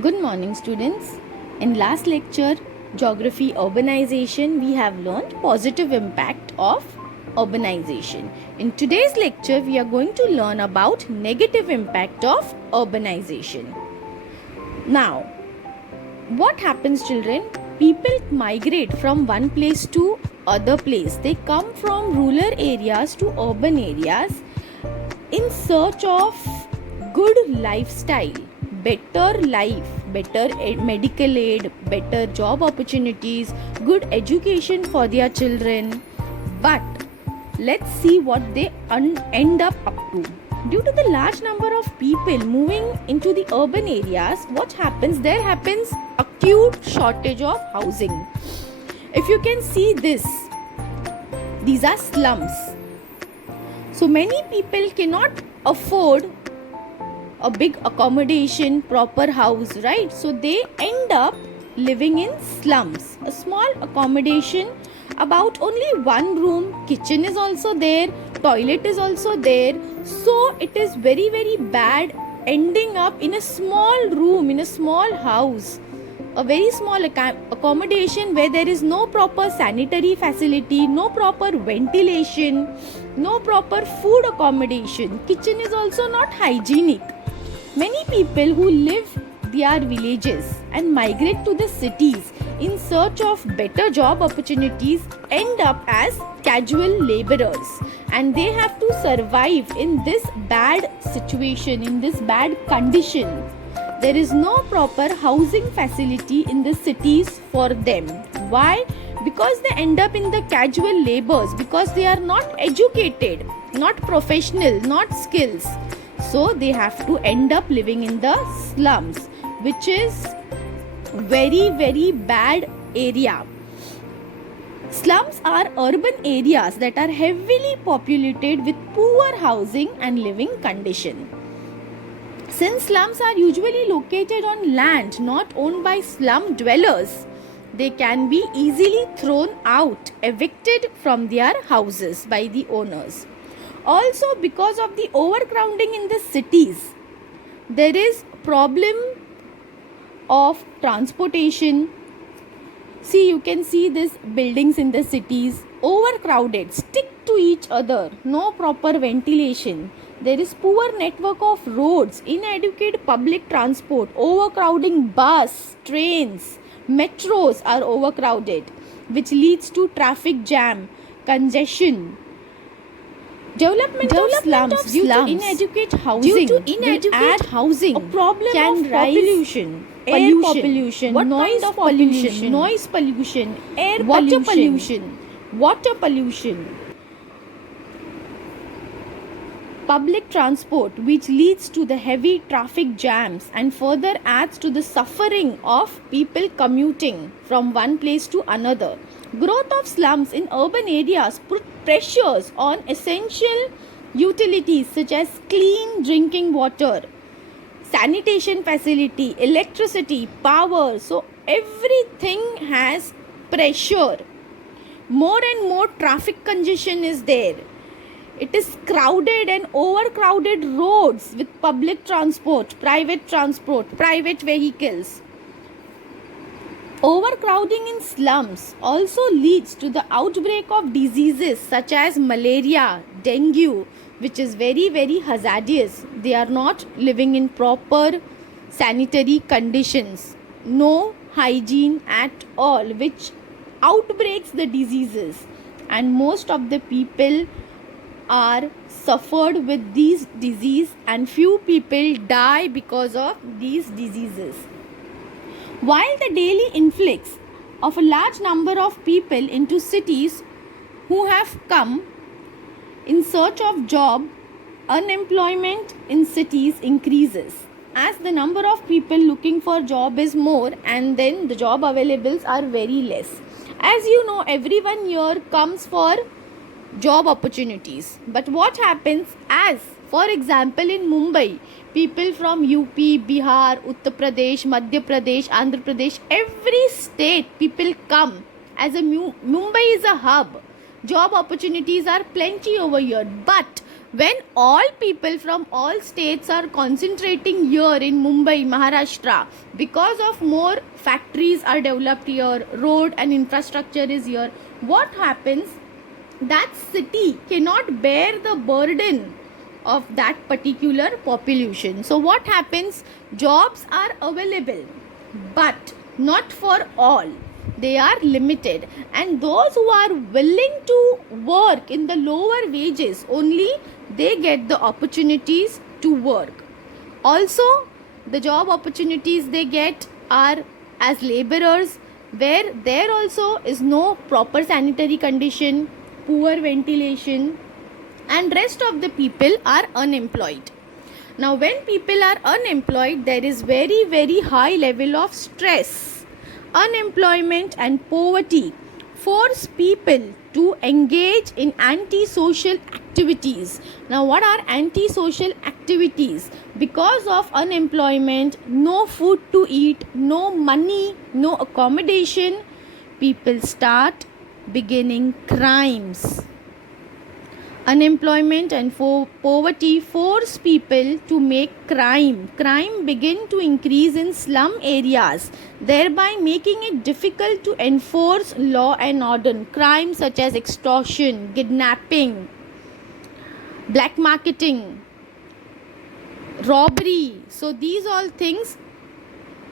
Good morning, students. In last lecture, Geography Urbanization, we have learned positive impact of urbanization. In today's lecture, we are going to learn about negative impact of urbanization. Now, what happens, children? People migrate from one place to other place. They come from rural areas to urban areas in search of good lifestyle, better life, better medical aid, better job opportunities, good education for their children. But let's see what they end up to. Due to the large number of people moving into the urban areas, what happens? There happens acute shortage of housing. If you can see this, these are slums. So many people cannot afford a big accommodation, proper house, right? So they end up living in slums. A small accommodation, about only one room, kitchen is also there, toilet is also there. So it is very, very bad ending up in a small room, in a small house. A very small accommodation where there is no proper sanitary facility, no proper ventilation, no proper food accommodation. Kitchen is also not hygienic. Many people who live their villages and migrate to the cities in search of better job opportunities end up as casual laborers, and they have to survive in this bad situation, in this bad condition. There is no proper housing facility in the cities for them. Why? Because they end up in the casual labors, because they are not educated, not professional, not skills. So they have to end up living in the slums, which is very, very bad area. Slums are urban areas that are heavily populated with poor housing and living condition. Since slums are usually located on land not owned by slum dwellers, they can be easily thrown out, evicted from their houses by the owners. Also, because of the overcrowding in the cities, there is problem of transportation. See, you can see these buildings in the cities, overcrowded, stick to each other, no proper ventilation. There is poor network of roads, inadequate public transport, overcrowding bus, trains, metros are overcrowded, which leads to traffic jam, congestion. Development of slums due to inadequate housing will add housing, a problem can of population, air pollution, noise pollution, air pollution, water pollution. Public transport, which leads to the heavy traffic jams and further adds to the suffering of people commuting from one place to another. Growth of slums in urban areas put pressures on essential utilities such as clean drinking water, sanitation facility, electricity, power. So everything has pressure. More and more traffic congestion is there. It is crowded and overcrowded roads with public transport, private vehicles. Overcrowding in slums also leads to the outbreak of diseases such as malaria, dengue, which is very, very hazardous. They are not living in proper sanitary conditions, no hygiene at all, which outbreaks the diseases, and most of the people are suffered with these diseases, and few people die because of these diseases. While the daily influx of a large number of people into cities who have come in search of job, unemployment in cities increases. As the number of people looking for job is more, and then the job availables are very less. As you know, everyone here comes for job opportunities. But what happens, as for example in Mumbai, people from UP, Bihar, Uttar Pradesh, Madhya Pradesh, Andhra Pradesh, every state people come, as a Mumbai is a hub. Job opportunities are plenty over here, but When all people from all states are concentrating here in Mumbai, Maharashtra, because of more factories are developed here, road and infrastructure is here, what happens? That city cannot bear the burden of that particular population. So what happens? Jobs are available, but not for all. They are limited, and those who are willing to work in the lower wages, only they get the opportunities to work. Also, the job opportunities they get are as laborers, where there also is no proper sanitary condition, poor ventilation, and rest of the people are unemployed. Now when people are unemployed, there is very high level of stress. Unemployment and poverty force people to engage in antisocial activities. Now what are antisocial activities? Because of unemployment, no food to eat, no money, no accommodation, people start beginning crimes. Unemployment and poverty force people to make crime. Crime begin to increase in slum areas, thereby making it difficult to enforce law and order. Crimes such as extortion, kidnapping, black marketing, robbery. So these all things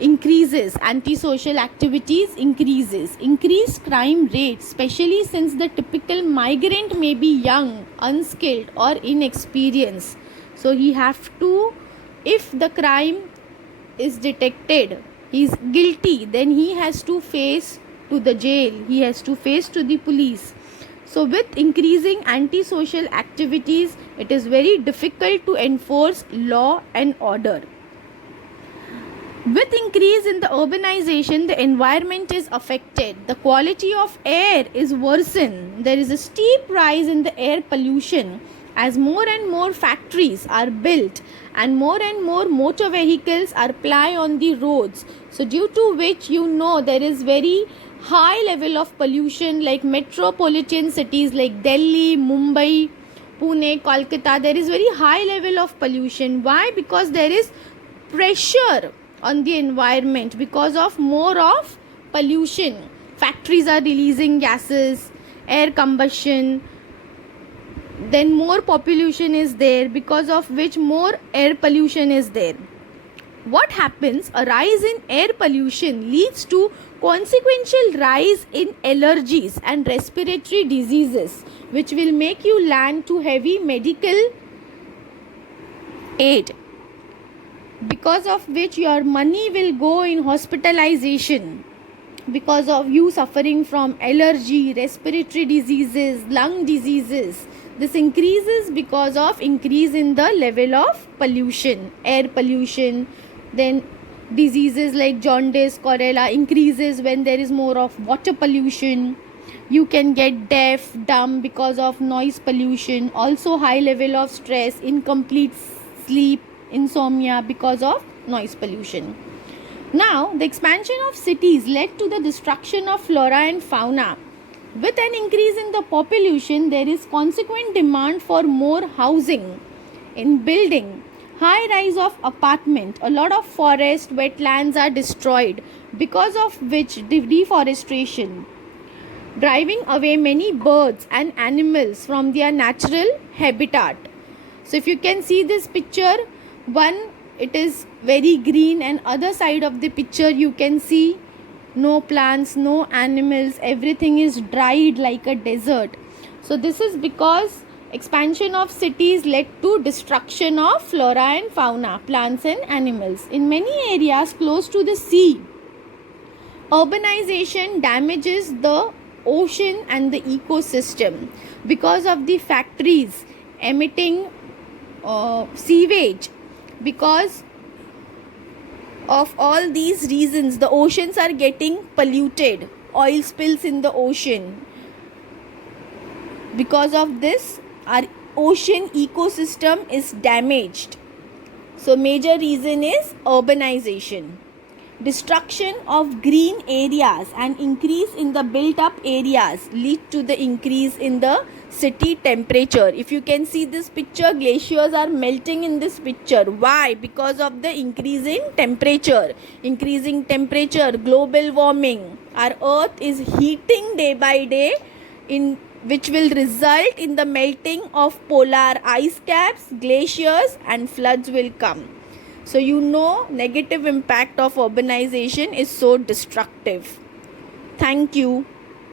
increases, antisocial activities increased crime rates, especially since the typical migrant may be young, unskilled or inexperienced. So he have to, if the crime is detected, he is guilty, then he has to face to the jail, he has to face to the police. So with increasing antisocial activities, it is very difficult to enforce law and order. With increase in the urbanization, the environment is affected. The quality of air is worsened. There is a steep rise in the air pollution as more and more factories are built and more motor vehicles are ply on the roads. So due to which, there is very high level of pollution, like metropolitan cities like Delhi, Mumbai, Pune, Kolkata. There is very high level of pollution. Why? Because there is pressure on the environment because of more of pollution. Factories are releasing gases, air combustion, then more population is there, because of which more air pollution is there. What happens? A rise in air pollution leads to consequential rise in allergies and respiratory diseases, which will make you land to heavy medical aid, because of which your money will go in hospitalization because of you suffering from allergy, respiratory diseases, lung diseases. This increases because of increase in the level of pollution, air pollution. Then diseases like jaundice, cholera increases when there is more of water pollution. You can get deaf, dumb because of noise pollution. Also high level of stress, incomplete sleep, insomnia because of noise pollution. Now, the expansion of cities led to the destruction of flora and fauna. With an increase in the population, there is consequent demand for more housing in building. High rise of apartment, a lot of forest, wetlands are destroyed, because of which deforestation, driving away many birds and animals from their natural habitat. So if you can see this picture, one, it is very green, and other side of the picture you can see no plants, no animals, everything is dried like a desert. So this is because expansion of cities led to destruction of flora and fauna, plants and animals. In many areas close to the sea, urbanization damages the ocean and the ecosystem because of the factories emitting sewage. Because of all these reasons, the oceans are getting polluted, oil spills in the ocean. Because of this, our ocean ecosystem is damaged. So major reason is urbanization. Destruction of green areas and increase in the built up areas lead to the increase in the city temperature. If you can see this picture, glaciers are melting in this picture. Why? Because of the increasing temperature. Increasing temperature, global warming. Our earth is heating day by day, in which will result in the melting of polar ice caps, glaciers, and floods will come. So negative impact of urbanization is so destructive. Thank you.